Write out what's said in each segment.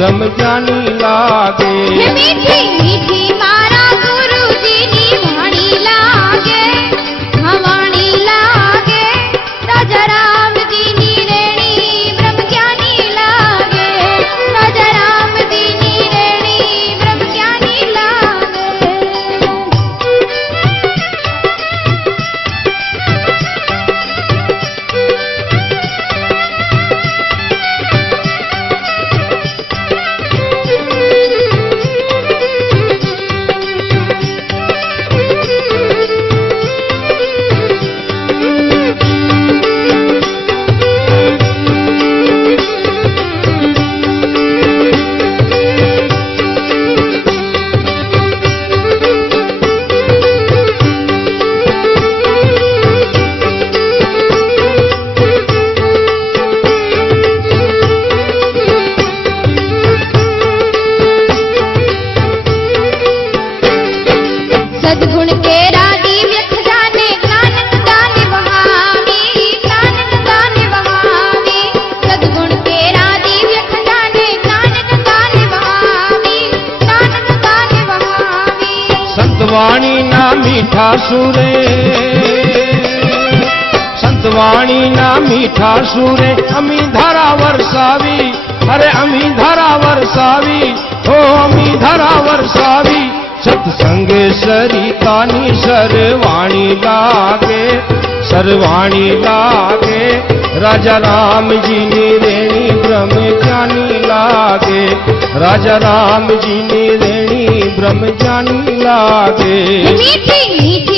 रम जानी लागे मीठी मीठी। મીઠા સુરે સંતવાણીના મીઠા સુરે અમી ધરા વરસાવી, અરે અમી ધરા વરસાવી, હો અમી ધરા વરસાવી, સત્સંગે સરિતાની સરવાણી લાગે સરવાણી લાગે, રાજા રામજીની રેણી બ્રહ્મ લાગે, રાજા રામજીની રેણી બ્રહ્મજ્ઞાની લાગે. મીઠી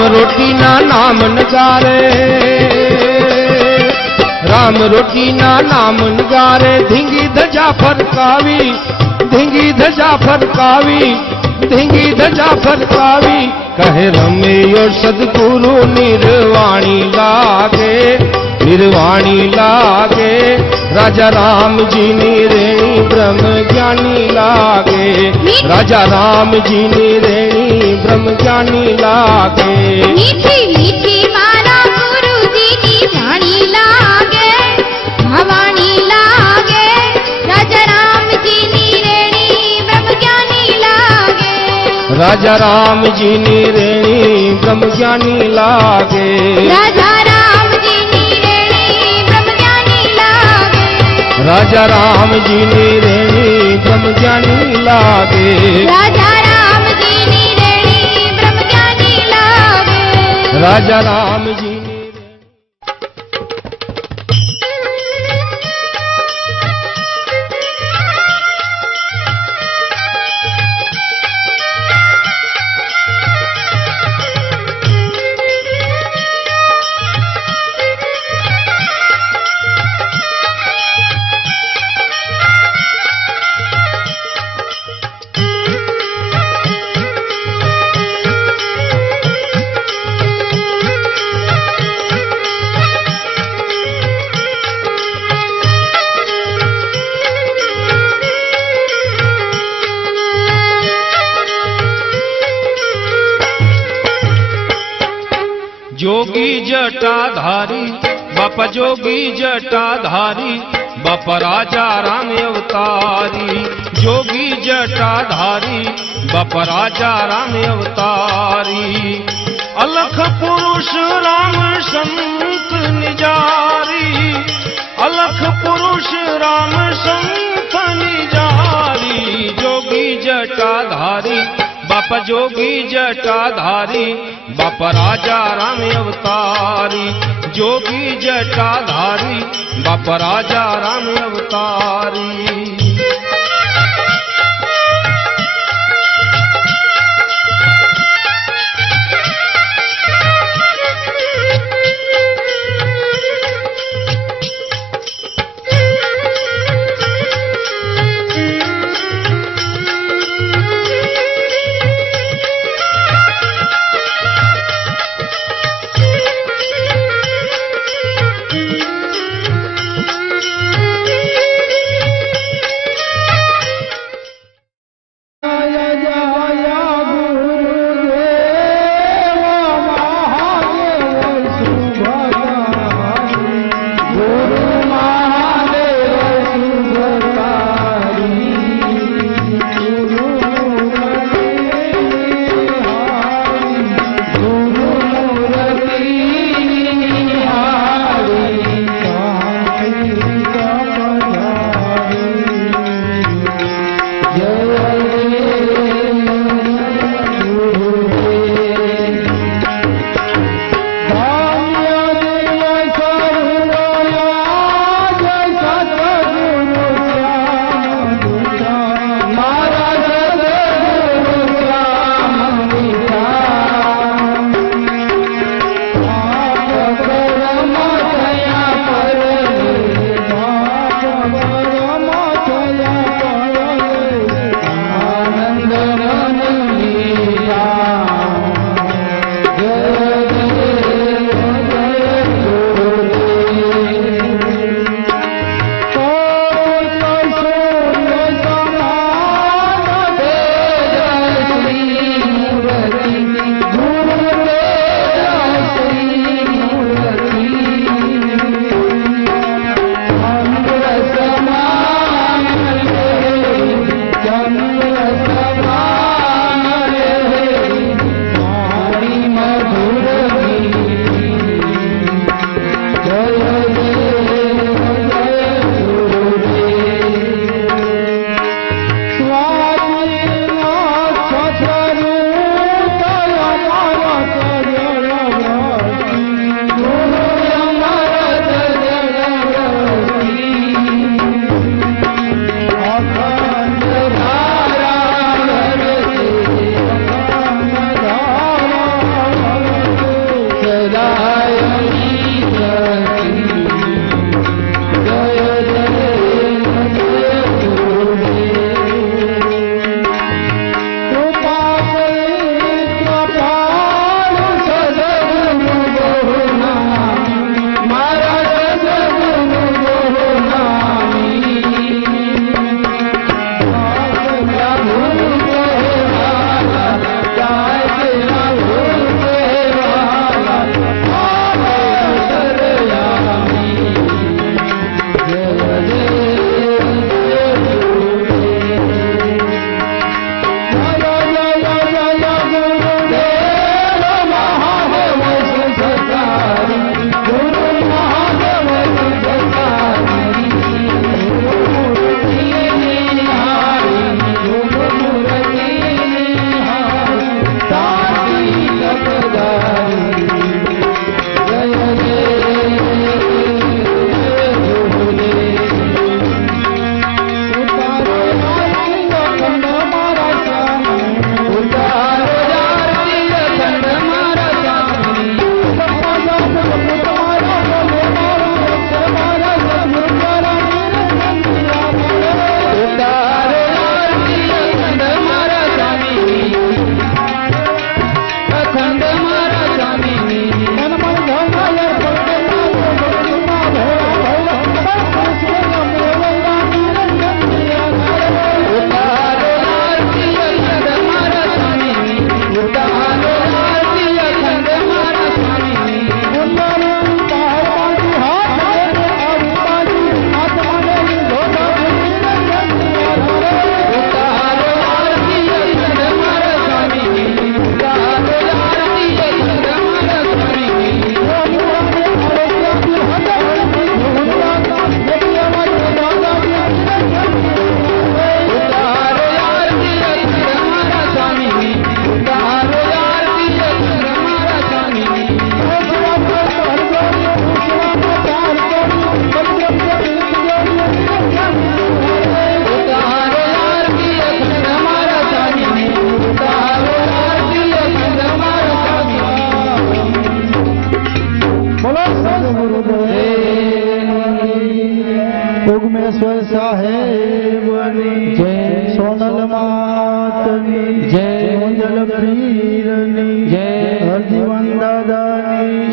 રામ રોટીના નામ નજારે રામ રોટીના નામ નજારે ધીંગી ધજા ફરકાવી, ધીંગી ધજા ફરકાવી, ધીંગી ધજા ફરકાવી. કહે, રમેયો સદગુરુ નિર્વાણી લાગે નિર્વાણી લાગે. राजा राम जी ने रेणी ब्रह्म ज्ञानी लागे। राजा राम जी ने रेणी ब्रह्म ज्ञानी लागे। मीठी मीठी माला गुरु जी की रानी लागे भवानी लागे। राजा राम जी ने रेणी ब्रह्म ज्ञानी लागे। राजा राम जी ने रेणी ब्रह्म ज्ञानी लागे। राजा રાજા રામજીની રેણી બ્રહ્મ જ્ઞાની લાગે રાજા રામજીની રેણી બ્રહ્મજ્ઞાની લાગે રાજા રામજીની जटाधारी बप जोगी जटाधारी, बप राजा राम अवतारी। जोगी जटाधारी, बप राजा राम अवतारी। अलख पुरुष राम संत निजारी। अलख पुरुष राम संत निजारी। जोगी जटाधारी बाप जोगी जटाधारी बाप राजा राम अवतारी। जोगी जटाधारी बाप राजा राम अवतारी।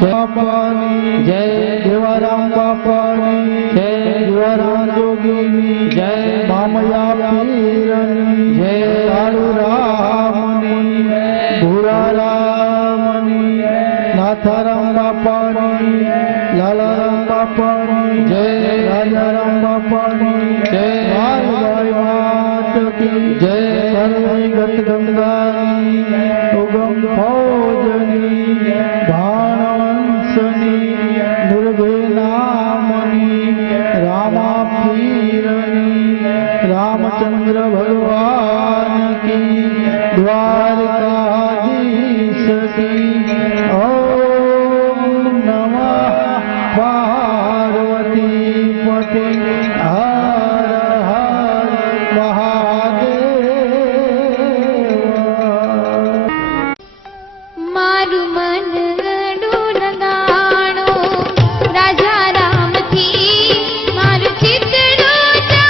બાપાની, જય દેવારામ બાપાની, જય દેવારામ જોગીની, જય મામયા પીરની, જય કાળુ રામની ભૂરા રામની નાથારામ બાપાની, લાલારામ બાપાની, જય રાજારામ બાપાની, જય જય સર્વગત ગંગાની